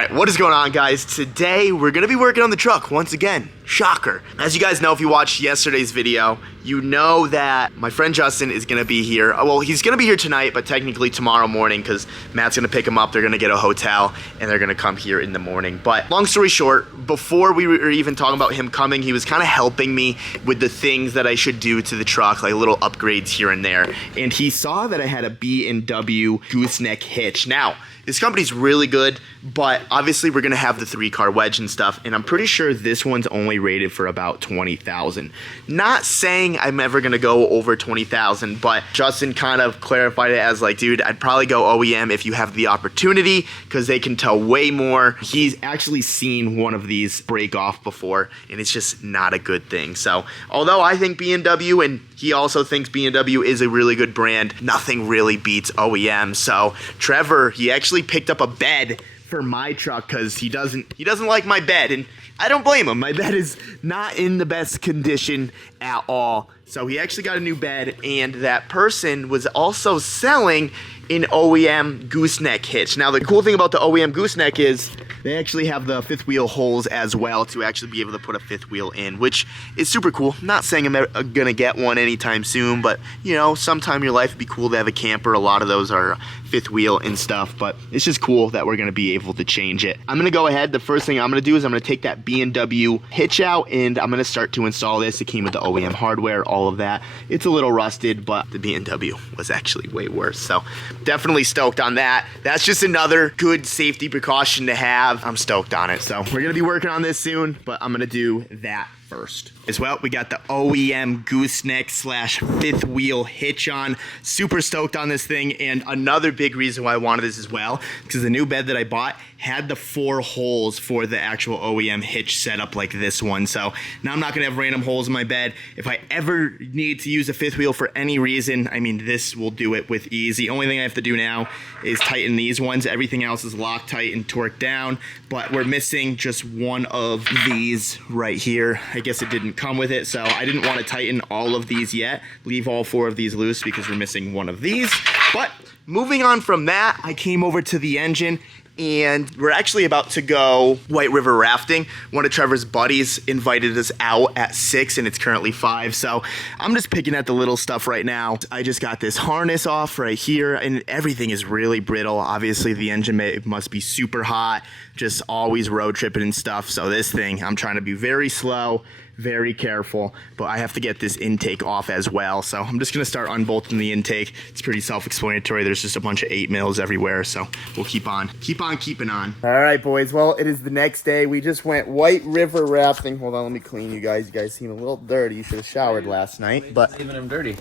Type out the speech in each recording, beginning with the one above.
Alright, what is going on, guys? Today we're gonna be working on the truck once again. Shocker. As you guys know, if you watched yesterday's video, you know that my friend Justin is gonna be here. Well, he's gonna be here tonight, but technically tomorrow morning, because Matt's gonna pick him up. They're gonna get a hotel and they're gonna come here in the morning. But long story short, before we were even talking about him coming, he was kind of helping me with the things that I should do to the truck, like little upgrades here and there. And he saw that I had a B&W gooseneck hitch. Now, this company's really good, but obviously we're gonna have the 3-car wedge and stuff, and I'm pretty sure this one's only rated for about 20,000. Not saying I'm ever gonna go over 20,000, but Justin kind of clarified it as like, dude, I'd probably go OEM if you have the opportunity, because they can tow way more. He's actually seen one of these break off before, and it's just not a good thing. So, although I think B&W, and he also thinks B&W is a really good brand, nothing really beats OEM. So, Trevor, he actually picked up a bed for my truck because he doesn't like my bed, and I don't blame him. My bed is not in the best condition at all. So he actually got a new bed, and that person was also selling an OEM gooseneck hitch. Now the cool thing about the OEM gooseneck is they actually have the 5th wheel holes as well to actually be able to put a 5th wheel in, which is super cool. I'm not saying I'm gonna get one anytime soon, but you know, sometime in your life it'd be cool to have a camper. A lot of those are 5th wheel and stuff, but it's just cool that we're gonna be able to change it. I'm gonna go ahead. The first thing I'm gonna do is I'm gonna take that B&W hitch out, and I'm gonna start to install this. It came with the OEM hardware, all of that. It's a little rusted, but the B&W was actually way worse. So definitely stoked on that. That's just another good safety precaution to have. I'm stoked on it. So we're gonna be working on this soon, but I'm gonna do that first. As well, we got the OEM gooseneck / 5th wheel hitch on. Super stoked on this thing, and another big reason why I wanted this as well, because the new bed that I bought had the 4 holes for the actual OEM hitch set up like this one. So now I'm not gonna have random holes in my bed. If I ever need to use a 5th wheel for any reason, I mean, this will do it with ease. The only thing I have to do now is tighten these ones. Everything else is Loctite and torqued down, but we're missing just one of these right here. I guess it didn't come with it, so I didn't want to tighten all of these yet. Leave all 4 of these loose because we're missing one of these. But moving on from that, I came over to the engine, and we're actually about to go White River rafting. One of Trevor's buddies invited us out at 6, and it's currently 5, so I'm just picking at the little stuff right now. I just got this harness off right here, and everything is really brittle. Obviously, the engine must be super hot, just always road tripping and stuff. So this thing, I'm trying to be very slow, very careful, but I have to get this intake off as well. So I'm just gonna start unbolting the intake. It's pretty self-explanatory. There's just a bunch of 8 mils everywhere, so we'll keep on keeping on. All right, boys, well, it is the next day. We just went White River rafting. Hold on, let me clean you guys. You guys seem a little dirty. You should have showered last night, but Even I'm dirty.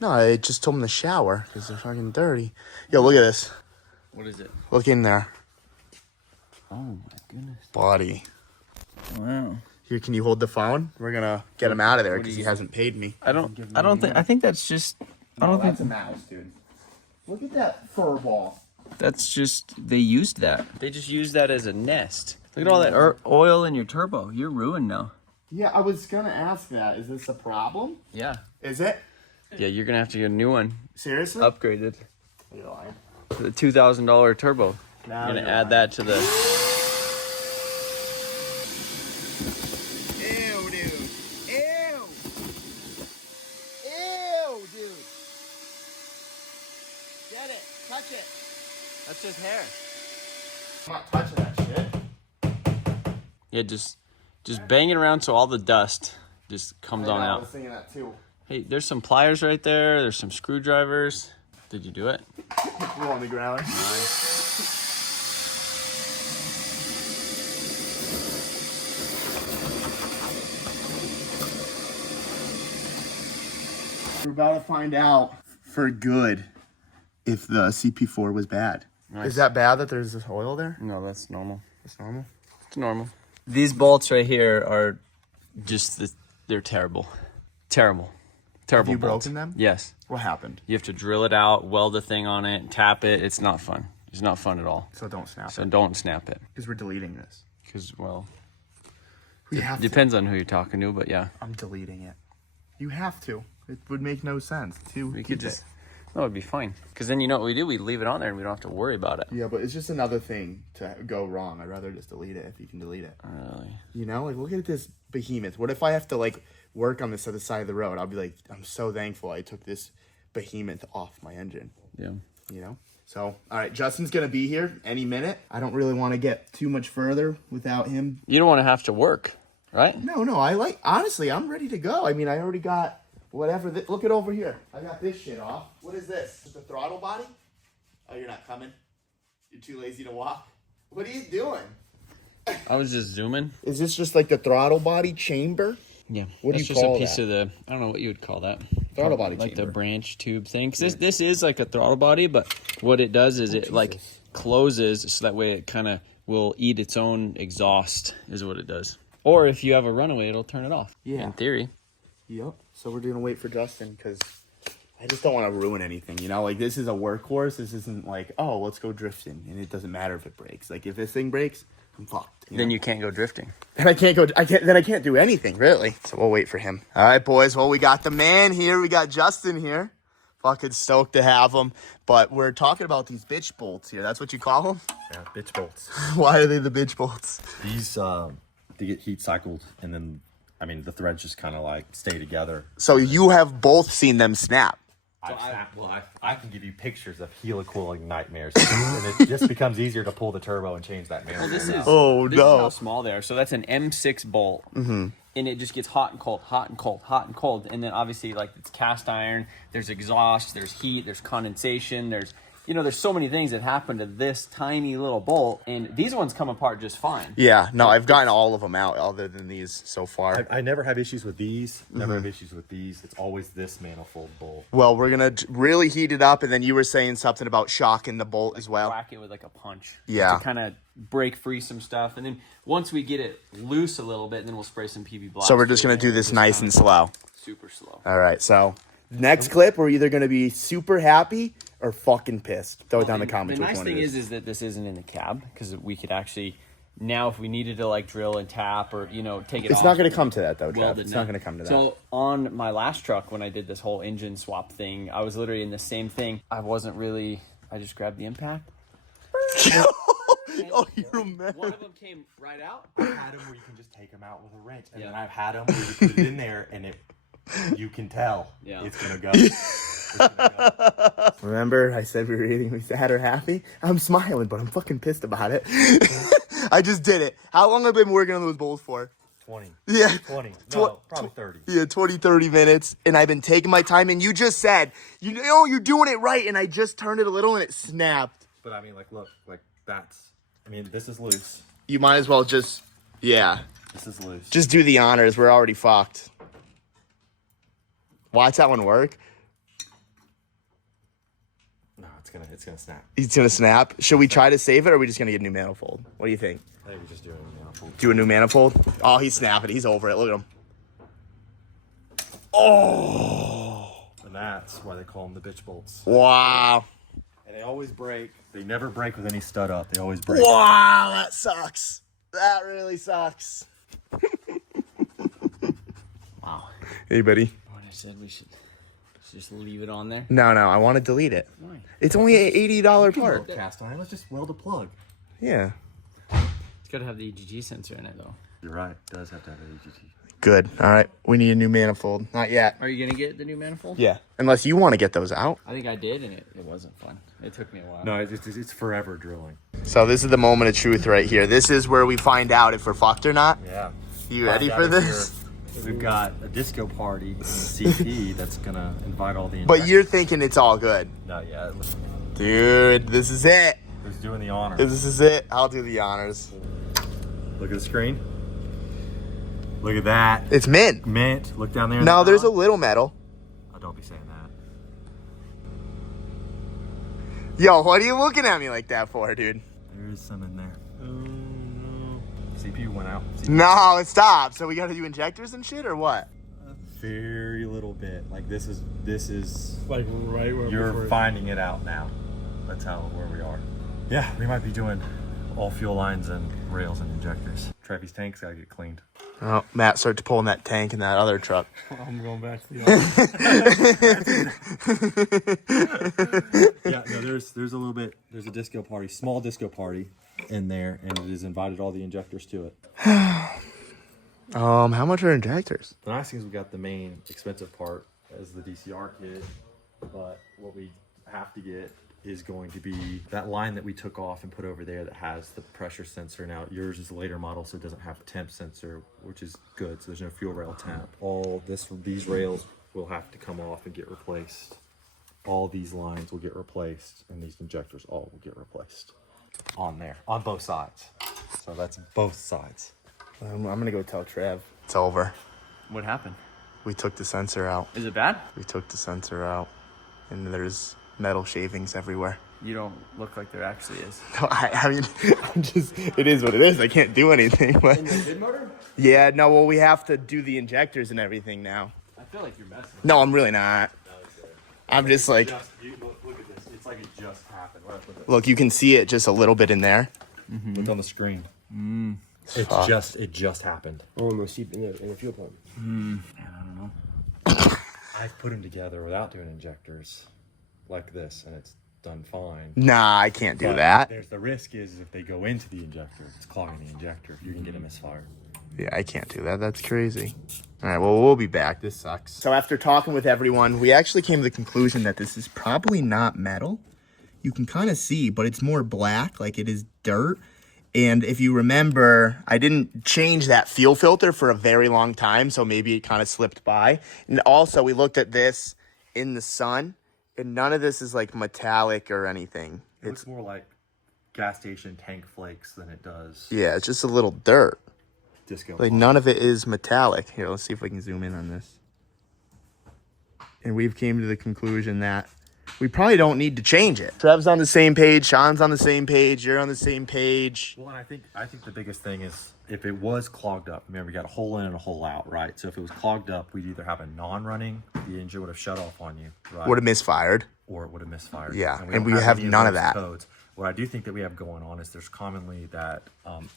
no, I just told them to shower because they're fucking dirty. Yo, look at this. What is it? Look in there. Oh my goodness. Body. Wow. Here, can you hold the phone? We're gonna get him out of there because he hasn't paid me. I don't think that's just. I don't think a mouse, dude. Look at that fur ball. that's just. They used that. They just used that as a nest. Look at all that oil in your turbo. You're ruined now. Yeah, I was gonna ask that. Is this a problem? Yeah. Is it? Yeah, you're gonna have to get a new one. Seriously? Upgraded. You're lying. The $2,000 turbo. Now You're gonna you're add lying. that to the. Ew, dude. Ew. Ew, dude. Get it. Touch it. That's just hair. I'm not touching that shit. Yeah, just bang it around so all the dust just comes on I out. was thinking that too. Hey, there's some pliers right there. There's some screwdrivers. Did you do it? We're on the ground. We're about to find out for good if the CP4 was bad. Nice. Is that bad that there's this oil there? No, that's normal. It's normal. It's normal. These bolts right here are just, they're terrible. Terrible. Terrible Have you bolts. broken them? Yes. What happened? You have to drill it out, weld the thing on it, tap it. It's not fun. It's not fun at all. So don't snap So it. don't snap it. Because we're deleting this. Because, well, We have to. depends on who you're talking to, but yeah. I'm deleting it. You have to. It would make no sense to We keep could just, No, it'd be fine. Because then you know what we do? We leave it on there and we don't have to worry about it. Yeah, but it's just another thing to go wrong. I'd rather just delete it if you can delete it. Really? You know, like look at this behemoth. What if I have to like work on this other side of the road? I'll be like, I'm so thankful I took this behemoth off my engine. Yeah. You know? So, all right, Justin's going to be here any minute. I don't really want to get too much further without him. You don't want to have to work, right? No, honestly, I'm ready to go. I mean, I already got whatever. Look at over here. I got this shit off. What is this? The throttle body? Oh, you're not coming? You're too lazy to walk? What are you doing? I was just zooming. Is this just like the throttle body chamber? Yeah. What do That's you just call a piece that? of the, I don't know what you would call that. Throttle body like chamber. the branch tube thing. 'Cause this is like a throttle body, but what it does is it like closes so that way it kind of will eat its own exhaust is what it does. Or if you have a runaway, it'll turn it off. Yeah. In theory. Yep. So we're gonna wait for Justin because I just don't want to ruin anything. You know, like this is a workhorse. This isn't like, oh, let's go drifting, and it doesn't matter if it breaks. Like if this thing breaks, I'm fucked. Then you can't go drifting. And I can't do anything really. So we'll wait for him. All right, boys. Well, we got the man here. We got Justin here. Fucking stoked to have him. But we're talking about these bitch bolts here. That's what you call them? Yeah, bitch bolts. Why are they the bitch bolts? These they get heat cycled, and then I mean the threads just kind of like stay together. So you have both seen them snap. I can give you pictures of helicoiling nightmares, and it just becomes easier to pull the turbo and change that manifold. This is Oh, how small they are. So that's an M6 bolt. Mm-hmm. And it just gets hot and cold, hot and cold, hot and cold. And then obviously like it's cast iron, there's exhaust, there's heat, there's condensation, there's so many things that happen to this tiny little bolt, and these ones come apart just fine. Yeah, no, I've gotten all of them out other than these so far. I never have issues with these. Never have issues with these. It's always this manifold bolt. Well, we're going to really heat it up, and then you were saying something about shocking the bolt as well. Whack it with like a punch. Yeah. To kind of break free some stuff. And then once we get it loose a little bit, then we'll spray some PB Blast. So we're just going to do this nice and slow. Super slow. All right, so next clip, we're either going to be super happy or fucking pissed. Throw it down in the comments. The nice thing is that this isn't in the cab, because we could actually, now if we needed to like drill and tap or, take it off. It's not going to come to that, though, Trev. Welded It's not going to come to that. So on my last truck, when I did this whole engine swap thing, I was literally in the same thing. I just grabbed the impact. Oh, you remember? One of them came right out. I've had them where you can just take them out with a wrench, and then I've had them where you put it in there, and you can tell it's gonna go. Remember, I said we were sad or happy? I'm smiling, but I'm fucking pissed about it. I just did it. How long have I been working on those bowls for? 20. Yeah. 20. No, probably 30. Yeah, 20, 30 minutes. And I've been taking my time. And you just said, you're doing it right. And I just turned it a little and it snapped. But I mean, look, this is loose. You might as well just, This is loose. just do the honors. We're already fucked. Watch that one work. No, it's gonna snap. It's going to snap. Should we try to save it, or are we just going to get a new manifold? What do you think? I think we just do it now. Do a new manifold? Oh, he's snapping. He's over it. Look at him. Oh. And that's why they call them the bitch bolts. Wow. And they always break. They never break with any stud up. They always break. Wow, that sucks. That really sucks. Wow. Hey, buddy. What I said we should just leave it on there. No, I want to delete it. Why? It's only an $80 part. Cast iron. Let's just weld a plug. Yeah. It's got to have the EGG sensor in it, though. You're right. It does have to have an EGT. Good. All right. We need a new manifold. Not yet. Are you going to get the new manifold? Yeah. Unless you want to get those out. I think I did, and it wasn't fun. It took me a while. No, it's forever drilling. So this is the moment of truth right here. This is where we find out if we're fucked or not. Yeah. You ready for this? We've got a disco party in the CP that's gonna invite all the. But you're thinking it's all good. Not yet. Dude, this is it. Who's doing the honors? This is it. I'll do the honors. Look at the screen. Look at that. It's mint. Mint. Look down there. No, there's a little metal. Oh, don't be saying that. Yo, what are you looking at me like that for, dude? There is some in there. Oh no. CPU went out. No, it stopped. So we got to do injectors and shit, or what? A very little bit. Like this is Like right where you're finding it out now. That's where we are. Yeah, we might be doing all fuel lines and rails and injectors. Trevi's tank's gotta get cleaned. Oh, Matt started pulling that tank in that other truck. I'm going back to the office. Yeah, no, there's a little bit, there's a disco party, small disco party in there, and it has invited all the injectors to it. How much are injectors? The nice thing is we got the main expensive part as the DCR kit, but what we have to get is going to be that line that we took off and put over there that has the pressure sensor. Now yours is a later model, so it doesn't have a temp sensor, which is good, so there's no fuel rail temp. These rails will have to come off and get replaced. All these lines will get replaced, and these injectors all will get replaced on there, on both sides. So that's both sides. I'm gonna go tell Trev. It's over. What happened? We took the sensor out. Is it bad? We took the sensor out, and there's metal shavings everywhere. You don't look like there actually is. No, I mean, it is what it is. I can't do anything. But In the vid motor? yeah, no, well, we have to do the injectors and everything now. I feel like you're messing. No, I'm really not. I'm just like, Look at this. It's like it just happened. look, you can see it just a little bit in there. Look on the screen. It just happened. Oh, in the fuel pump. Man, I don't know. I've put them together without doing injectors like this, and it's done fine. Nah, I can't do But that. There's the risk is if they go into the injector, it's clogging the injector. You can get a misfire. Yeah, I can't do that. That's crazy. All right, well, we'll be back. This sucks. So after talking with everyone, we actually came to the conclusion that this is probably not metal. You can kind of see, but it's more black, like it is dirt. And if you remember, I didn't change that fuel filter for a very long time, so maybe it kind of slipped by. And also, we looked at this in the sun, and none of this is like metallic or anything. It looks more like gas station tank flakes than it does Yeah, it's just a little dirt. disco. Like none of it is metallic. Here, let's see if we can zoom in on this. And we've came to the conclusion that we probably don't need to change it. Trev's on the same page, Sean's on the same page, you're on the same page. Well, and I think the biggest thing is if it was clogged up. Remember, we got a hole in and a hole out, right? So if it was clogged up, we'd either have a non-running, the engine would have shut off on you, right? Would have misfired. Or it would have misfired. Yeah, and and we don't have any none of those that. Codes. What I do think that we have going on is there's commonly that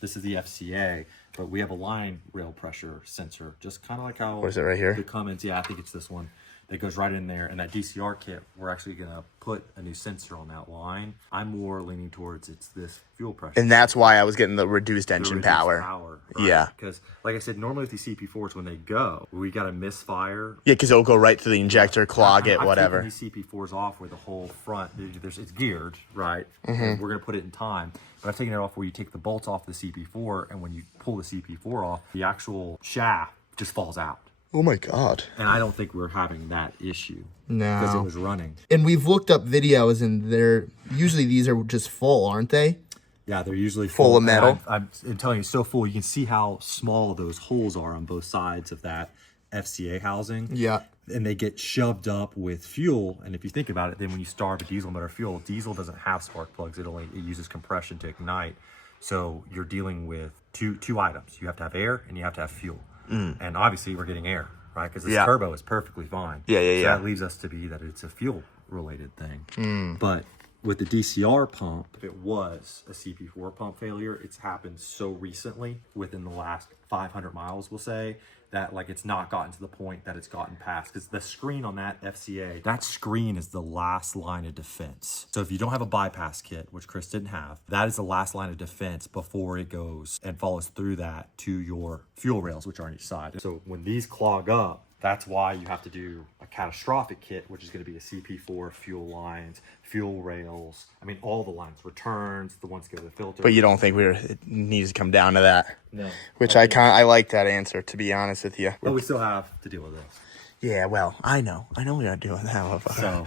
this is the FCA, but we have a line rail pressure sensor, just kind of like how. What is it right here? The Cummins, yeah, I think it's this one. That goes right in there, and that DCR kit, we're actually gonna put a new sensor on that line. I'm more leaning towards it's this fuel pressure. And that's why I was getting the reduced engine reduced power. Right? Yeah. Because, like I said, normally with these CP4s, when they go, we got a misfire. Yeah, because it'll go right through the injector, clog it, whatever. I've taken these CP4s off where the whole front, it's geared, right? Mm-hmm. And we're going to put it in time. But I've taken it off where you take the bolts off the CP4, and when you pull the CP4 off, the actual shaft just falls out. Oh my God. And I don't think we're having that issue. No. Because it was running. And we've looked up videos, and usually these are just full, aren't they? Yeah, they're usually Full of metal. I'm telling you, so full. You can see how small those holes are on both sides of that FCA housing. Yeah. And they get shoved up with fuel. And if you think about it, then when you starve a diesel motor fuel, diesel doesn't have spark plugs. It uses compression to ignite. So you're dealing with two items. You have to have air and you have to have fuel. And obviously we're getting air, right? Because this turbo is perfectly fine. Yeah. So that leaves us to be that it's a fuel related thing. But with the DCR pump, if it was a CP4 pump failure, it's happened so recently within the last 500 miles, we'll say, that like it's not gotten to the point that it's gotten past. Because the screen on that FCA, that screen is the last line of defense. So if you don't have a bypass kit, which Chris didn't have, that is the last line of defense before it goes and follows through that to your fuel rails, which are on each side. So when these clog up, that's why you have to do a catastrophic kit, which is going to be a CP4, fuel lines, fuel rails. I mean, all the lines, returns, the ones that go to the filter. But you don't think it needs to come down to that? No. Which I like that answer, to be honest with you. But we still have to deal with this. Yeah, well, I know we are doing that. So,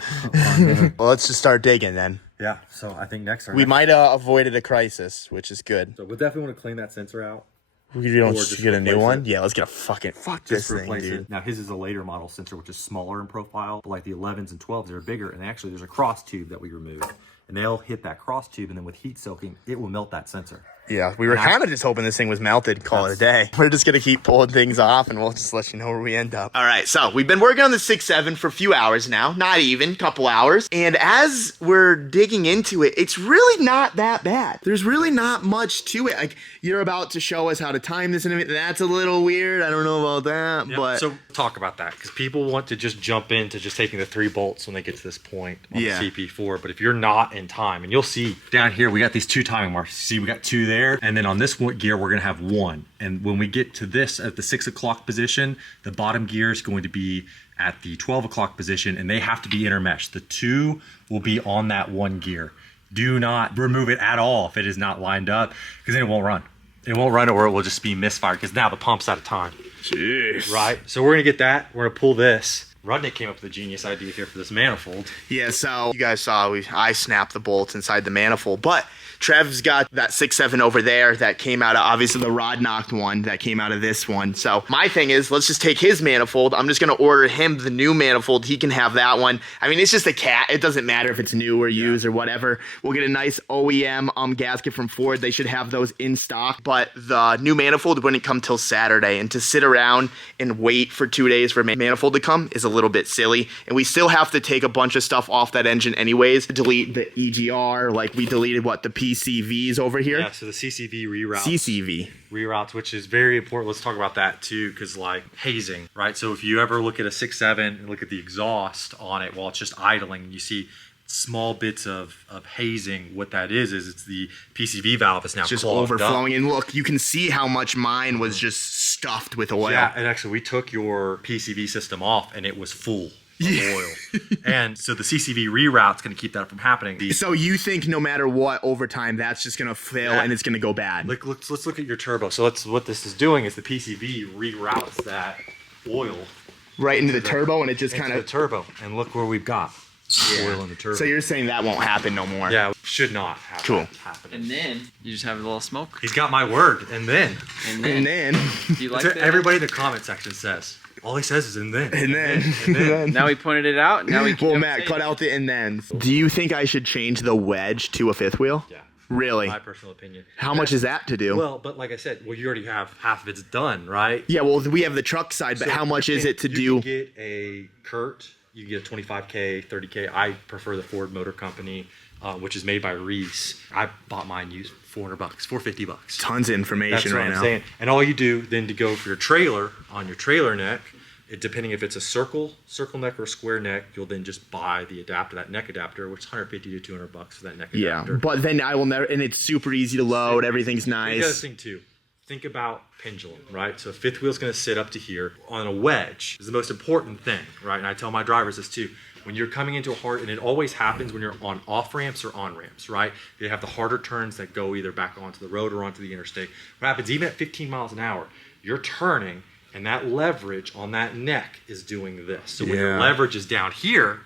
Well, let's just start digging then. yeah. So I think next. We might have avoided a crisis, which is good. So we'll definitely want to clean that sensor out. We don't Or just get a new replace one? it. Yeah, let's get a fuck this thing, Replace dude. it. Now his is a later model sensor, which is smaller in profile, but like the 11s and 12s, they're bigger. And actually, there's a cross tube that we removed, and they'll hit that cross tube, and then with heat soaking, it will melt that sensor. Yeah, we were kind of just hoping this thing was melted, call it a day. We're just going to keep pulling things off, and we'll just let you know where we end up. All right, so we've been working on the 6.7 for a few hours now, not even, couple hours. And as we're digging into it, it's really not that bad. There's really not much to it. Like, you're about to show us how to time this, and that's a little weird. I don't know about that, Yeah, but... So talk about that, because people want to just jump into just taking the 3 bolts when they get to this point on the CP4. But if you're not in time, and you'll see down here, we got these 2 timing marks. See, we got 2 there. And then on this gear, we're going to have 1. And when we get to this at the 6 o'clock position, the bottom gear is going to be at the 12 o'clock position, and they have to be intermeshed. The 2 will be on that 1 gear. Do not remove it at all if it is not lined up, because then it won't run. It won't run, or it will just be misfired, because now the pump's out of time. Jeez. Right? So we're going to get that. We're going to pull this. Rudnick came up with a genius idea here for this manifold. Yeah, so you guys saw I snapped the bolts inside the manifold, but Trev's got that 6.7 over there that came out of, obviously, the rod knocked one that came out of this one. So my thing is, let's just take his manifold. I'm just going to order him the new manifold. He can have that one. I mean, it's just a cat. It doesn't matter if it's new or used or whatever. We'll get a nice OEM gasket from Ford. They should have those in stock. But the new manifold wouldn't come till Saturday. And to sit around and wait for 2 days for manifold to come is a little bit silly. And we still have to take a bunch of stuff off that engine anyways. Delete the EGR, like we deleted the PCVs over here. Yeah, so the CCV reroutes. CCV. Reroutes, which is very important. Let's talk about that too, because like hazing, right? So if you ever look at a 6.7 and look at the exhaust on it while it's just idling, you see small bits of hazing. What that is it's the PCV valve is now just clogged overflowing. up. And look, you can see how much mine was just stuffed with oil. Yeah, and actually we took your PCV system off and it was full of oil. And so the CCV reroute's going to keep that from happening. So you think no matter what, over time, that's just going to fail and it's going to go bad? Let's look at your turbo. So what this is doing is the PCV reroutes that oil right into the turbo, and it just kind the of... turbo. And look where we've got oil in the turbo. So you're saying that won't happen no more? Yeah, should not happen. And then you just have a little smoke. He's got my word. And then. And And then. then... Do you like That's what that? everybody in the comment section says. All he says is and then. And then... And then. Now we pointed it out. Now we can. Well, Matt, cut out the and then. Do you think I should change the wedge to a 5th wheel? Yeah. Really? My personal opinion. How much is that to do? Well, but like I said, you already have half of it's done, right? Yeah, well, we have the truck side, but So how much you is can- it to you do? can get a Kurt, you can get a 25K, 30K. I prefer the Ford Motor Company, which is made by Reese. I bought mine used $400, $450. Tons of information That's what right I'm now. saying. And all you do then to go for your trailer, on your trailer neck, depending if it's a circle neck or a square neck, you'll then just buy the adapter, that neck adapter, which is $150 to $200 for that neck Yeah, adapter. but then I will never, and it's super easy to load. Everything's The other nice. thing too, think about pendulum, right? So a 5th wheel's going to sit up to here on a wedge is the most important thing, right? And I tell my drivers this too. When you're coming into a hard, and it always happens when you're on off ramps or on ramps, right? You have the harder turns that go either back onto the road or onto the interstate. What happens, even at 15 miles an hour, you're turning, and that leverage on that neck is doing this. So when your leverage is down here,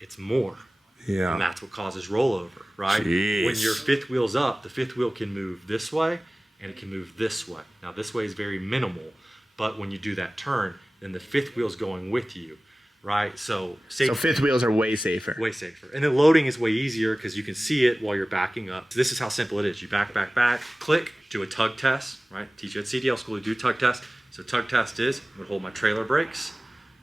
it's more. Yeah. And that's what causes rollover, right? Jeez. When your 5th wheel's up, the 5th wheel can move this way and it can move this way. Now this way is very minimal, but when you do that turn, then the 5th wheel's going with you, right? So So 5th wheels are way safer. way safer. And then loading is way easier because you can see it while you're backing up. So this is how simple it is. You back, click, do a tug test, right? Teach you at CDL school to do tug test. So tug test is, I'm gonna hold my trailer brakes,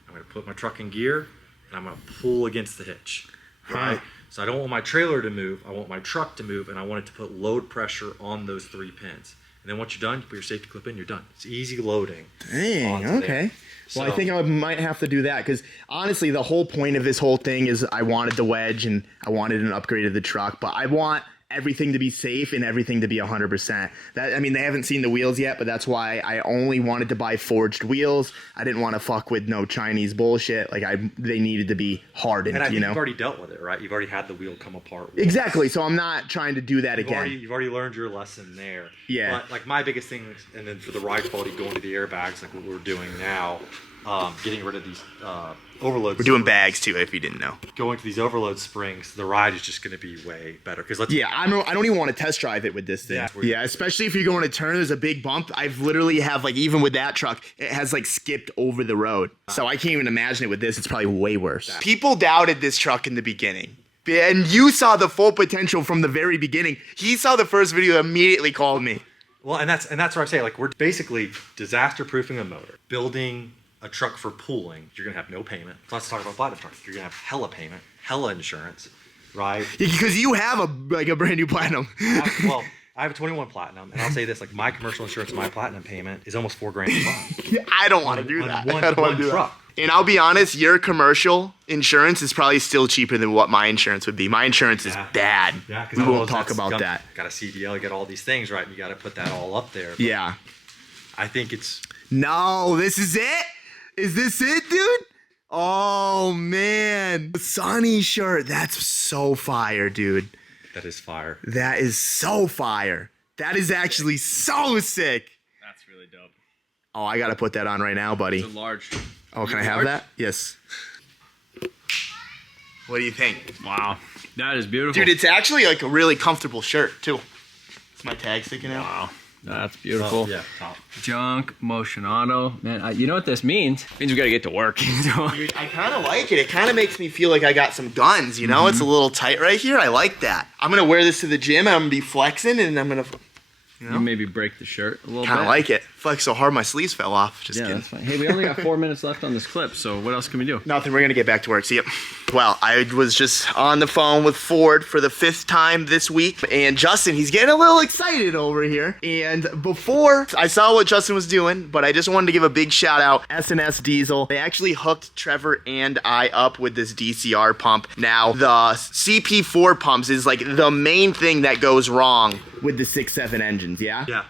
I'm gonna put my truck in gear, and I'm gonna pull against the hitch, right? So I don't want my trailer to move, I want my truck to move, and I want it to put load pressure on those 3 pins. And then once you're done, you put your safety clip in, you're done. It's easy loading. Dang, onto okay. there. Well, I So- think I might have to do that because honestly, the whole point of this whole thing is I wanted the wedge and I wanted an upgrade of the truck, but I want everything to be safe and everything to be 100%. That, I mean, they haven't seen the wheels yet, but that's why I only wanted to buy forged wheels. I didn't want to fuck with no Chinese bullshit. Like they needed to be hardened, And I think you know? you've already dealt with it, right? You've already had the wheel come apart. once. Exactly. So I'm not trying to do that again. You've already learned your lesson there. Yeah. But like my biggest thing, and then for the ride quality, going to the airbags, like what we're doing now, getting rid of these overloads. We're doing bags too, if you didn't know. Going to these overload springs, the ride is just going to be way better. Because Yeah, I don't even want to test drive it with this thing. Yeah. Yeah, especially if you're going to turn, there's a big bump. I've literally have like, even with that truck, it has like skipped over the road. So I can't even imagine it with this. It's probably way worse. People doubted this truck in the beginning. And you saw the full potential from the very beginning. He saw the first video, immediately called me. Well, and that's what I say. Like, we're basically disaster-proofing a motor, building a truck for pooling. You're gonna have no payment. So let's talk about platinum trucks. You're gonna have hella payment, hella insurance, right? Because you have a brand new platinum. I have a 21 platinum, and I'll say this: like, my commercial insurance, my platinum payment is almost $4,000 a month. I don't want to do that. I don't want to do truck. that. And I'll be honest, your commercial insurance is probably still cheaper than what my insurance would be. My insurance is bad. Yeah, we won't talk about that. Got a CDL, you got all these things, right? You got to put that all up there. Yeah. I think it's... No, this is it? Is this it, dude? Oh, man. The Sunny shirt. That's so fire, dude. That is fire. That is so fire. That is actually so sick. That's really dope. Oh, I got to put that on right now, buddy. It's a large. Oh, can I have that? Yes. What do you think? Wow. That is beautiful. Dude, it's actually like a really comfortable shirt, too. It's my tag sticking out. Wow. That's beautiful. Oh, yeah, top. Junk, motion auto. Man, you know what this means? It means we gotta get to work. Dude, I kind of like it. It kind of makes me feel like I got some guns, you know? It's a little tight right here. I like that. I'm going to wear this to the gym, and I'm going to be flexing, and I'm going to... You maybe break the shirt a little bit. Kind of like it. Flex so hard my sleeves fell off. Just kidding. That's fine. Hey, we only got 4 minutes left on this clip, so what else can we do? Nothing. We're going to get back to work. See ya. Well, I was just on the phone with Ford for the 5th time this week, and Justin, he's getting a little excited over here. And before, I saw what Justin was doing, but I just wanted to give a big shout out, S&S Diesel. They actually hooked Trevor and I up with this DCR pump. Now, the CP4 pumps is like the main thing that goes wrong with the 6.7 engines, yeah? Yeah.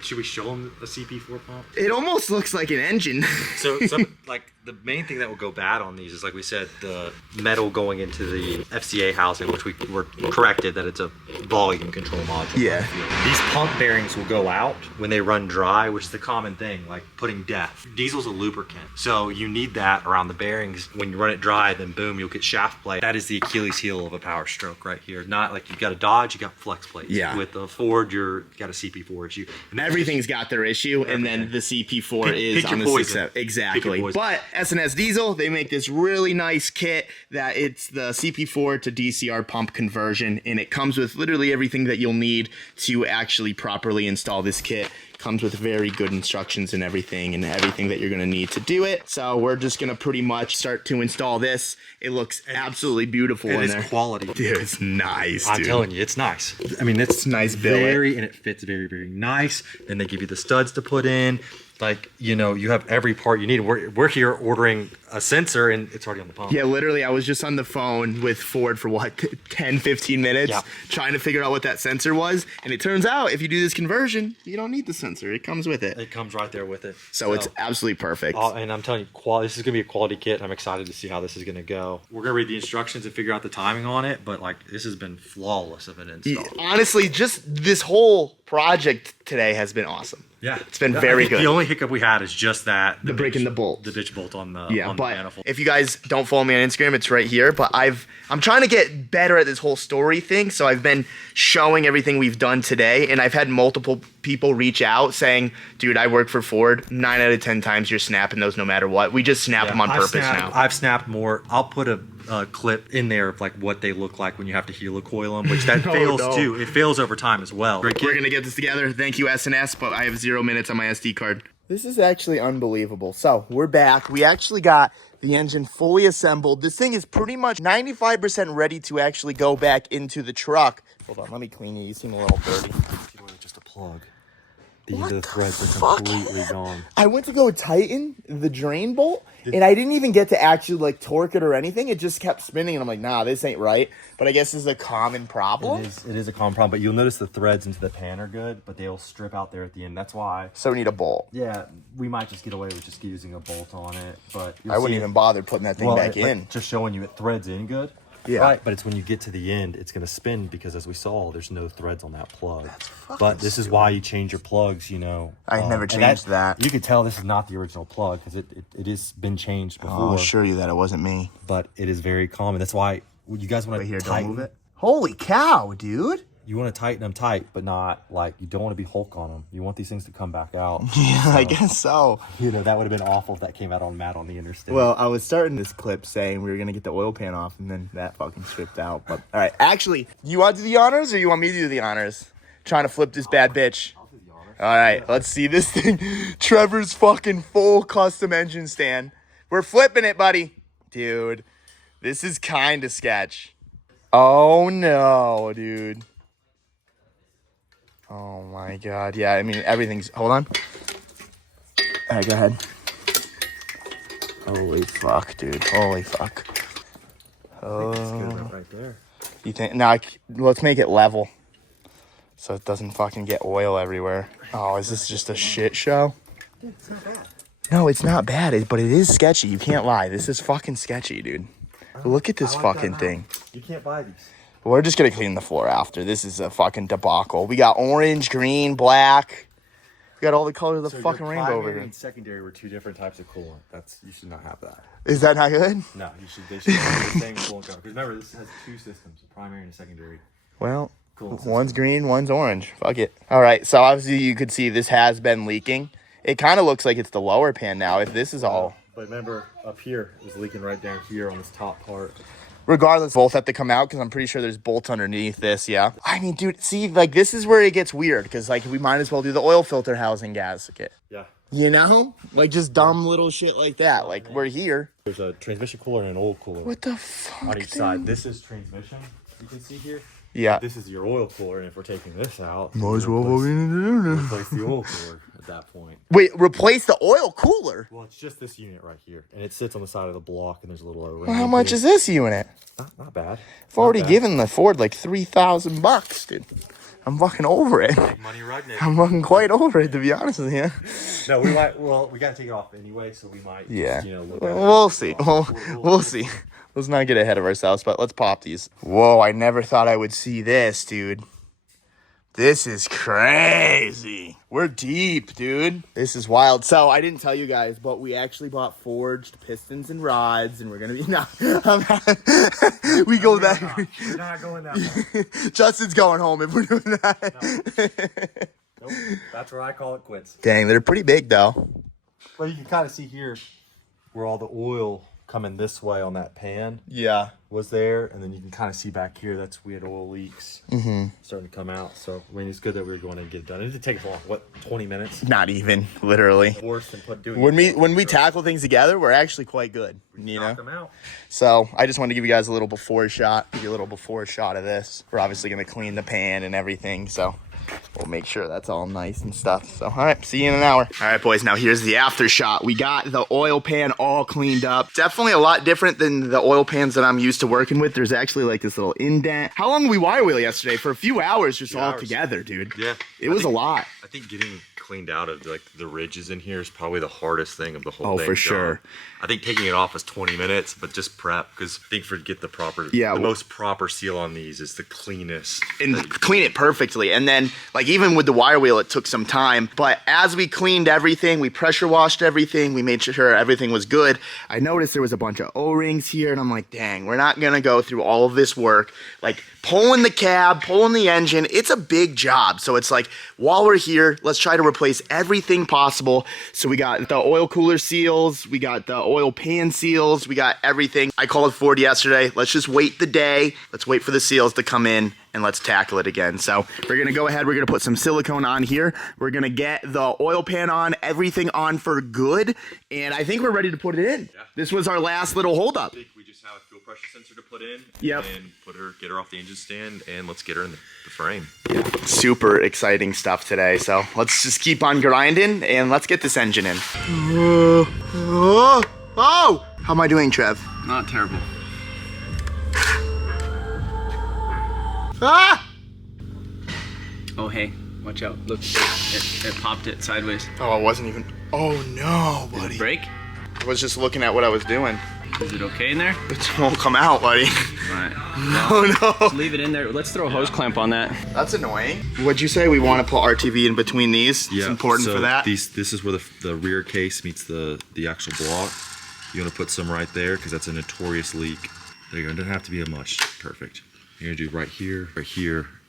Should we show them a CP4 pump? It almost looks like an engine. So like, the main thing that will go bad on these is, like we said, the metal going into the FCA housing, which we were corrected that it's a volume control module. Yeah. These pump bearings will go out when they run dry, which is the common thing, like putting DEF. Diesel's a lubricant, so you need that around the bearings. When you run it dry, then boom, you'll get shaft play. That is the Achilles heel of a Power Stroke right here. Not like you got a Dodge, you got flex plates. Yeah. With the Ford, you got a CP4 issue. And Everything's got their issue, and then the CP4 is pick on your the poison. 6.7. Exactly. Pick your But S&S Diesel, they make this really nice kit that it's the CP4 to DCR pump conversion, and it comes with literally everything that you'll need to actually properly install this kit. Comes with very good instructions and everything that you're going to need to do it. So we're just going to pretty much start to install this. It looks absolutely beautiful in there. It's quality. Dude, it's nice, I'm dude. telling you, it's nice. I mean, it's nice billet. and it fits very, very nice. Then they give you the studs to put in. Like, you know, you have every part you need. We're here ordering a sensor, and it's already on the pump. Yeah, literally, I was just on the phone with Ford for, 10, 15 minutes, Yeah. trying to figure out what that sensor was. And it turns out, if you do this conversion, you don't need the sensor. It comes with it. It comes right there with it. So it's absolutely perfect. And I'm telling you, this is going to be a quality kit. I'm excited to see how this is going to go. We're going to read the instructions and figure out the timing on it, but, like, this has been flawless of an install. Honestly, just this whole project today has been awesome. Yeah. It's been very good. The only hiccup we had is just that. The breaking the bolt. The bitch bolt on the Yeah, on the but manifold. if you guys don't follow me on Instagram, it's right here. But I'm trying to get better at this whole story thing. So I've been showing everything we've done today, and I've had multiple people reach out saying, dude, I work for Ford. 9 out of 10 times you're snapping those no matter what. We just snap them on purpose now. I've snapped more. I'll put a clip in there of like what they look like when you have to helicoil them, which that fails too. It fails over time as well. We're gonna get this together. Thank you, S&S, but I have 0 minutes on my SD card. This is actually unbelievable. So we're back. We actually got the engine fully assembled. This thing is pretty much 95% ready to actually go back into the truck. Hold on, let me clean you. You seem a little dirty. Just a plug. The threads are completely gone. I went to go tighten the drain bolt, and I didn't even get to actually like torque it or anything. It just kept spinning, and I'm like, nah, this ain't right. But I guess this is a common problem. It is a common problem, but you'll notice the threads into the pan are good, but they'll strip out there at the end. That's why. So we need a bolt. Yeah, we might just get away with just using a bolt on it, but I wouldn't even bother putting that thing back in. Just showing you it threads in good. Yeah. Right, but it's when you get to the end, it's going to spin because, as we saw, there's no threads on that plug. That's fucking But this is why you change your plugs, you know. I never and changed that. You could tell this is not the original plug because it has been changed before. I'll assure you that it wasn't me. But it is very common. That's why you guys want to Right here, tighten. don't move it. Holy cow, dude. you want to tighten them tight, but not like, you don't want to be Hulk on them. You want these things to come back out. Yeah, I guess so. You know, that would have been awful if that came out on matte on the interstate. Well, I was starting this clip saying we were going to get the oil pan off, and then that fucking stripped out. But all right, actually, you want to do the honors or you want me to do the honors? Trying to flip this bad bitch. I'll do the honors. All right, let's see this thing. Trevor's fucking full custom engine stand. We're flipping it, buddy. Dude, this is kind of sketch. Oh, no, dude. Oh, my God. Yeah, I mean, everything's... Hold on. All right, go ahead. Holy fuck, dude. Holy fuck. Oh. That's good right there. You think... Now, let's make it level. So it doesn't fucking get oil everywhere. Oh, is this just a shit show? Dude, it's not bad. No, it's not bad, but it is sketchy. You can't lie. This is fucking sketchy, dude. Look at this fucking thing. You can't buy these. We're just gonna clean the floor after. This is a fucking debacle. We got orange, green, black. We got all the colors of the fucking rainbow over here. And secondary were two different types of coolant. You should not have that. Is that not good? No, they should have the same coolant cover. Because remember, this has two systems, a primary and a secondary. Well, Coolant system. one's green, one's orange. Fuck it. All right, so obviously you could see this has been leaking. It kind of looks like it's the lower pan now. If this is all... But remember, up here, it was leaking right down here on this top part. Regardless, both have to come out because I'm pretty sure there's bolts underneath this, yeah? I mean, dude, see, like, this is where it gets weird because, like, we might as well do the oil filter housing gasket. Yeah. You know? Like, just dumb little shit like that. Like, we're here. There's a transmission cooler and an oil cooler What the fuck, on each dude? side. This is transmission, you can see here. Yeah. This is your oil cooler, and if we're taking this out, Might as well replace the oil cooler at that point. Wait, replace the oil cooler? Well, it's just this unit right here, and it sits on the side of the block, and there's a little O-ring. Well, how much is this unit? Not bad. I've already given the Ford like $3,000, dude. I'm fucking over it. Money Rudnick. I'm fucking quite over it, to be honest with you. No, we might. Well, we gotta take it off anyway, so we might. Yeah. Just, look at We'll it. see. We'll see. Let's not get ahead of ourselves, but let's pop these. Whoa, I never thought I would see this, dude. This is crazy. We're deep, dude. This is wild. So I didn't tell you guys, but we actually bought forged pistons and rods, and we're gonna be we go back. We're not going that way. Justin's going home if we're doing that. Nope. That's where I call it quits. Dang, they're pretty big though. Well, you can kind of see here where all the oil coming this way on that pan Yeah. was there, and then you can kind of see back here that's we had oil leaks starting to come out. So I mean, it's good that we were going to get it done. It did take us long, what, 20 minutes? Not even, literally. Worse than doing When we tackle things together, we're actually quite good, you know? knock them out. So I just wanted to give you guys a little before shot, give you a little before shot of this. We're obviously going to clean the pan and everything, so we'll make sure that's all nice and stuff. So, all right, see you in an hour. All right, boys, now here's the after shot. We got the oil pan all cleaned up. Definitely a lot different than the oil pans that I'm used to working with. There's actually like this little indent. How long did we wire wheel yesterday? For a few hours just all together, dude. Yeah. It was a lot. I think getting cleaned out of like the ridges in here is probably the hardest thing of the whole Oh, dang for job. sure. I think taking it off is 20 minutes, but just prep because I think for get the proper, Yeah, the well- most proper seal on these is the cleanest. And clean it perfectly. And then, like, even with the wire wheel, it took some time. But as we cleaned everything, we pressure washed everything, we made sure everything was good. I noticed there was a bunch of O-rings here, and I'm like, dang, we're not gonna go through all of this work. Like, pulling the cab, pulling the engine, it's a big job. So it's like, while we're here, let's try to replace everything possible. So we got the oil cooler seals, we got the oil pan seals, we got everything. I called Ford yesterday. Let's just wait the day. Let's wait for the seals to come in and let's tackle it again. So we're gonna go ahead, we're gonna put some silicone on here. We're gonna get the oil pan on, everything on for good. And I think we're ready to put it in. Yeah. This was our last little holdup. I think we just have a fuel pressure sensor to put in. Yep. And get her off the engine stand, and let's get her in the frame. Super exciting stuff today. So let's just keep on grinding and let's get this engine in. Oh! How am I doing, Trev? Not terrible. Ah! Oh, hey, watch out. Look, it popped it sideways. Oh, it wasn't even. Oh no, buddy. Break? I was just looking at what I was doing. Is it okay in there? It won't come out, buddy. All right. Oh no. Leave it in there. Let's throw a hose clamp on that. That's annoying. What'd you say? We want to put RTV in between these? It's important for that. This is where the rear case meets the actual block. You want to put some right there because that's a notorious leak. There you go. It doesn't have to be a much. Perfect. You're gonna do right here,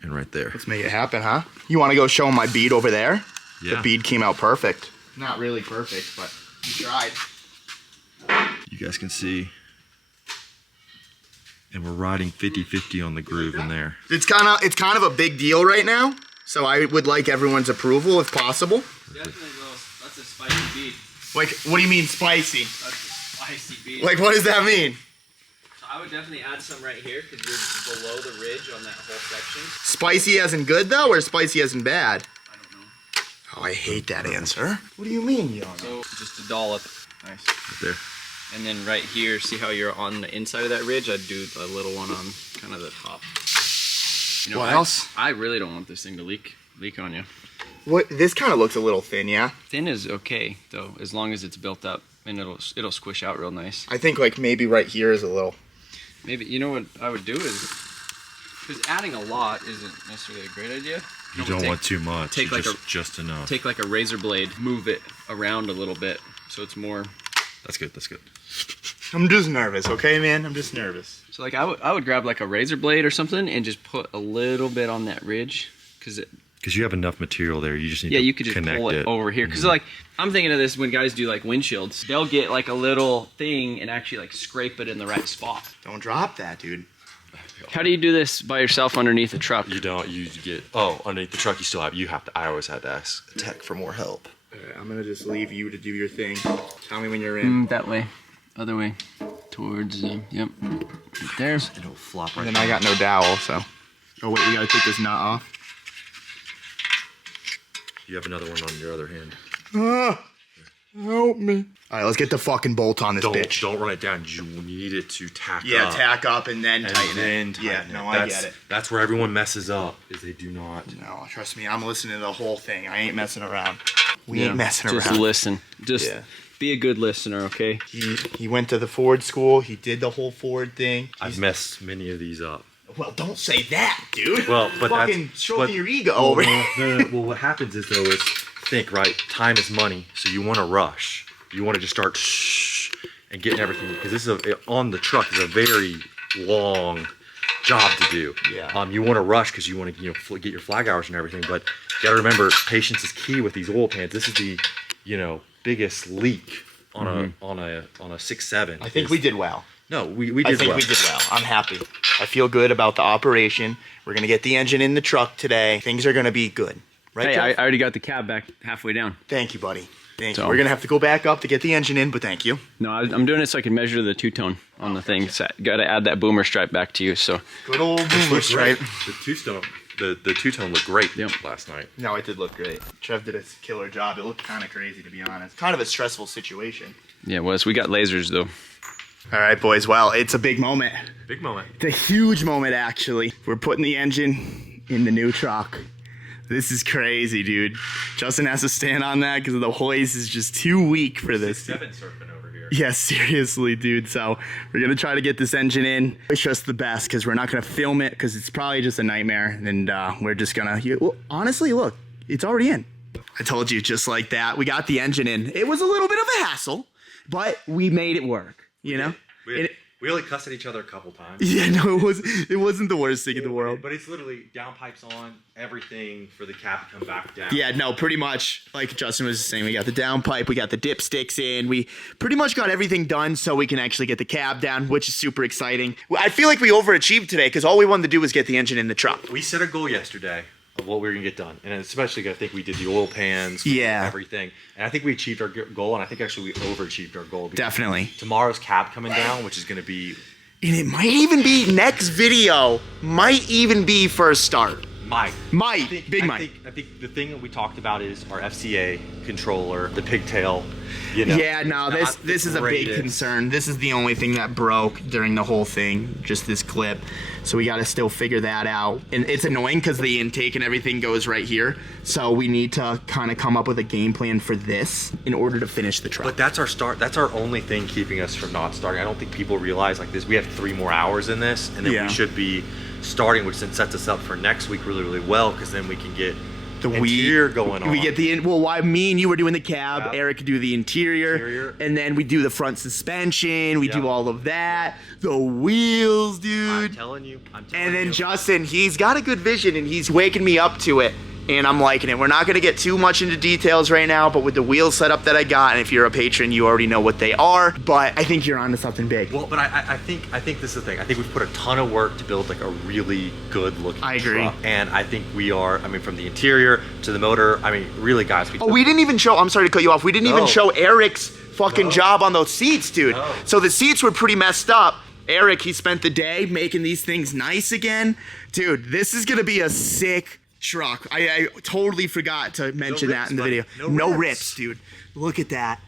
and right there. Let's make it happen, huh? You want to go show them my bead over there? Yeah. The bead came out perfect. Not really perfect, but we tried. You guys can see. And we're riding 50-50 on the groove in there. It's kind of a big deal right now, so I would like everyone's approval if possible. Definitely, that's a spicy bead. Like, what do you mean spicy? That's a spicy bead. Like, what does that mean? So I would definitely add some right here because you're below the ridge on that whole section. Spicy as in good though, or spicy as in bad? I don't know. Oh, I hate that answer. What do you mean you don't know? So just a dollop. Nice. Right there. And then right here, see how you're on the inside of that ridge? I'd do a little one on kind of the top. You know, What else? I really don't want this thing to leak on you. What? This kind of looks a little thin, yeah? Thin is okay though, as long as it's built up and it'll squish out real nice. I think like maybe right here is a little. Maybe, you know what I would do is, because adding a lot isn't necessarily a great idea. You don't want too much. Take like just enough. Take like a razor blade, move it around a little bit so it's more. That's good. That's good. I'm just nervous, okay, man? I'm just nervous. So like I would grab like a razor blade or something and just put a little bit on that ridge, because you have enough material there. You just need to you could just connect pull it over here. Because like I'm thinking of this when guys do like windshields, they'll get like a little thing and actually like scrape it in the right spot. Don't drop that, dude. How do you do this by yourself underneath a truck? You don't. You get underneath the truck. You have to. I always had to ask tech for more help. Alright, I'm gonna just leave you to do your thing. Tell me when you're in. That way, other way, towards yep, right there. It'll flop right. And then I got no dowel, so. Oh wait, we gotta take this nut off. You have another one on your other hand. Help me. Alright, let's get the fucking bolt on this bitch. Don't run it down. You need it to tack up. Yeah, tack up and then and tighten then it. tighten Yeah, it. no, I get it. That's where everyone messes up. Is they do not. No, trust me, I'm listening to the whole thing. I ain't messing around. We ain't messing Just around. listen. Just be a good listener, okay? He went to the Ford school. He did the whole Ford thing. I've messed many of these up. Well, don't say that, dude. Well, but fucking stroking your ego over here. Well, what happens is though is think right. Time is money, so you want to rush. You want to just start and getting everything because this is on the truck is a very long job to do. Yeah. You want to rush because you want to get your flag hours and everything, but you got to remember patience is key with these oil pans. This is the biggest leak on a 6.7. I think we did well. No, we did well. I think we did well. I'm happy. I feel good about the operation. We're gonna get the engine in the truck today. Things are gonna be good, right? Hey, Jeff? I already got the cab back halfway down. Thank you, buddy. Thank you. So- We're gonna have to go back up to get the engine in, but thank you. No, I'm doing it so I can measure the two-tone on the thing. So got to add that boomer stripe back to you. So Good old boomer stripe. The two-tone looked great last night. No, it did look great. Trev did a killer job. It looked kind of crazy, to be honest. Kind of a stressful situation. yeah, it was. We got lasers though. All right, boys. Well, it's a big moment. Big moment. It's a huge moment, actually. We're putting the engine in the new truck. This is crazy, dude. Justin has to stand on that because the hoist is just too weak for this. 6.7 surfing over here. Yeah, seriously, dude. So we're going to try to get this engine in. Wish us the best because we're not going to film it because it's probably just a nightmare. And we're just going to... Well, honestly, look, it's already in. I told you, just like that. We got the engine in. It was a little bit of a hassle, but we made it work, you know? We only cussed at each other a couple times. Yeah, no, it wasn't the worst thing in the world. But it's literally downpipes on, everything for the cab to come back down. Yeah, no, pretty much like Justin was saying, we got the downpipe, we got the dipsticks in, we pretty much got everything done so we can actually get the cab down, which is super exciting. I feel like we overachieved today because all we wanted to do was get the engine in the truck. We set a goal yesterday of what we were gonna get done, and especially I think we did the oil pans, everything, and I think we achieved our goal, and I think actually we overachieved our goal. Definitely. Tomorrow's cab coming down, which is gonna be. And it might even be next video, might even be first start. Might. I think the thing that we talked about is our FCA controller, the pigtail. You know, yeah, no, this is a big concern. This is the only thing that broke during the whole thing, just this clip. So we got to still figure that out. And it's annoying because the intake and everything goes right here. So we need to kind of come up with a game plan for this in order to finish the truck. But that's our start. That's our only thing keeping us from not starting. I don't think people realize like this. We have 3 more hours in this, and then we should be starting, which then sets us up for next week really, really well, because then we can get the interior going on. We get the why me and you were doing the cab. Yep. Eric could do the interior, and then we do the front suspension. We Yep. do all of that. The wheels, dude. I'm telling you. And then Justin, he's got a good vision, and he's waking me up to it. And I'm liking it. We're not gonna get too much into details right now, but with the wheel setup that I got, and if you're a patron, you already know what they are. But I think you're onto something big. Well, but I think this is the thing. I think we've put a ton of work to build like a really good looking I agree. truck. And I think we are, I mean, from the interior to the motor, I mean, really guys. We didn't even show, I'm sorry to cut you off, we didn't even No. show Eric's fucking job on those seats, dude. No. So the seats were pretty messed up. Eric, he spent the day making these things nice again. Dude, this is gonna be a sick truck. I totally forgot to mention that in the video. No rips, dude. Look at that.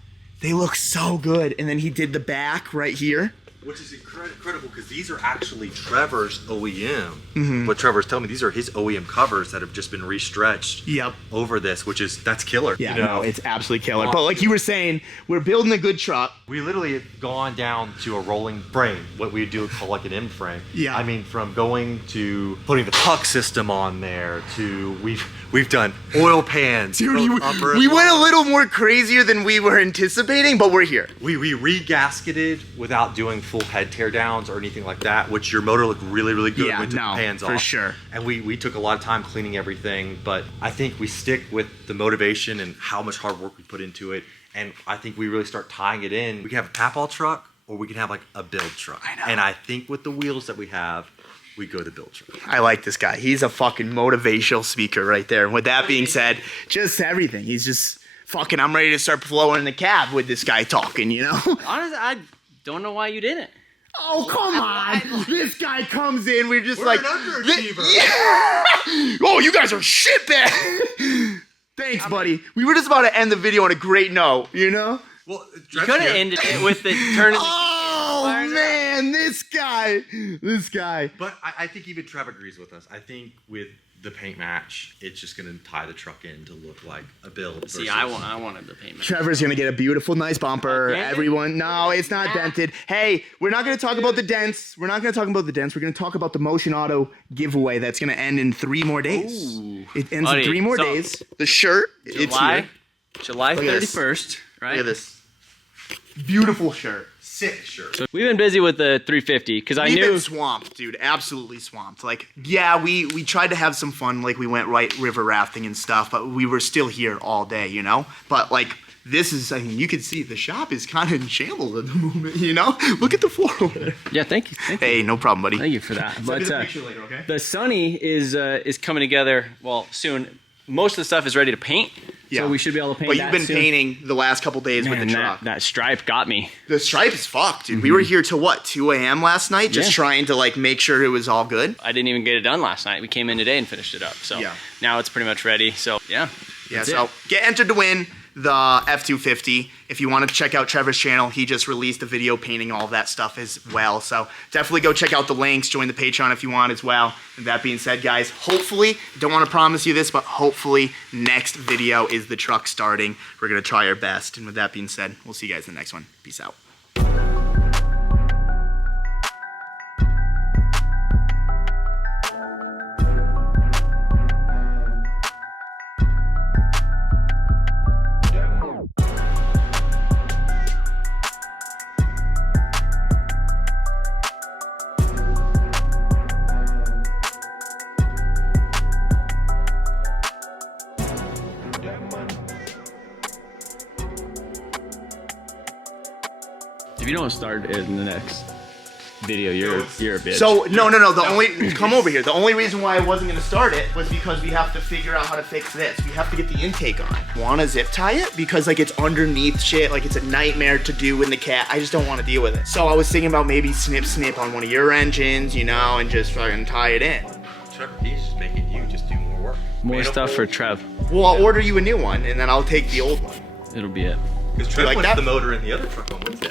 They look so good. And then he did the back right here. Which is incredible because these are actually Trevor's OEM. What Trevor's telling me, these are his OEM covers that have just been restretched over this, that's killer. Yeah, you know? no, it's absolutely killer. But like you were saying, we're building a good truck. We literally have gone down to a rolling frame, what we do call like an M frame. Yeah. I mean, from going to putting the puck system on there to we've done oil pans. Dude, both we went a little more crazier than we were anticipating, but we're here. We re-gasketed without doing full head tear downs or anything like that, which your motor looked really, really good Yeah, when we took no, the pans off. for sure. And we took a lot of time cleaning everything, but I think we stick with the motivation and how much hard work we put into it. And I think we really start tying it in. We can have a Papal truck or we can have like a build truck. I know. And I think with the wheels that we have, we go the build truck. I like this guy. He's a fucking motivational speaker right there. And with that being said, just everything. He's just fucking, I'm ready to start flowing in the cab with this guy talking, you know? Honestly, I don't know why you didn't. Oh, come on. This guy comes in, we're just like, an underachiever. Yeah. Oh, you guys are shitbag. Thanks, buddy. We were just about to end the video on a great note, you know? Well, You could have ended it with the turn. Oh, man, this guy. But I think even Trev agrees with us. I think with the paint match, it's just going to tie the truck in to look like a build. See, I wanted the payment. Trevor's gonna get a beautiful, nice bumper. Dented? Everyone, no, it's not dented. Hey, we're not gonna talk about the dents. We're not gonna talk about the dents. We're gonna talk about the Motion Auto giveaway that's gonna end in 3 more days. Ooh. It ends Buddy, in 3 more so days. The shirt, it's here. July Look at this. 31st, right? Look at this. Beautiful shirt. sick shirt. So we've been busy with the 350 because I We've knew been swamped, dude. Absolutely swamped. Like, yeah, we tried to have some fun. Like, we went river rafting and stuff, but we were still here all day, you know? But, like, this is, I mean, you can see the shop is kind of in shambles at the moment, you know? Look at the floor over there. Yeah, thank you. Hey, no problem, buddy. Thank you for that. Send But me the picture later, okay? the Sunny is coming together, well, soon. Most of the stuff is ready to paint, Yeah. so we should be able to paint But that you've been soon. painting the last couple days with Man, the truck. that stripe got me. The stripe is fucked, dude. We were here till what, 2 a.m. last night, just Yeah. trying to like make sure it was all good. I didn't even get it done last night. We came in today and finished it up. So Yeah. now it's pretty much ready. So yeah. Yeah, that's so it. get entered to win the F250. If you want to check out Trevor's channel, he just released a video painting all of that stuff as well. So definitely go check out the links, join the Patreon if you want as well. And that being said, guys, hopefully, don't want to promise you this, but hopefully next video is the truck starting. We're going to try our best. And with that being said, we'll see you guys in the next one. Peace out. If you don't start it in the next video, you're a bitch. So, no. The only, come over here. The only reason why I wasn't going to start it was because we have to figure out how to fix this. We have to get the intake on. Want to zip tie it? Because, like, it's underneath shit. Like, it's a nightmare to do in the cat. I just don't want to deal with it. So, I was thinking about maybe snip on one of your engines, you know, and just fucking tie it in. Trevor, he's just making you just do more work. More stuff for Trev. Well, I'll order you a new one, and then I'll take the old one. It'll be it. Because Trev like puts that? the motor in the other truck on Wednesday.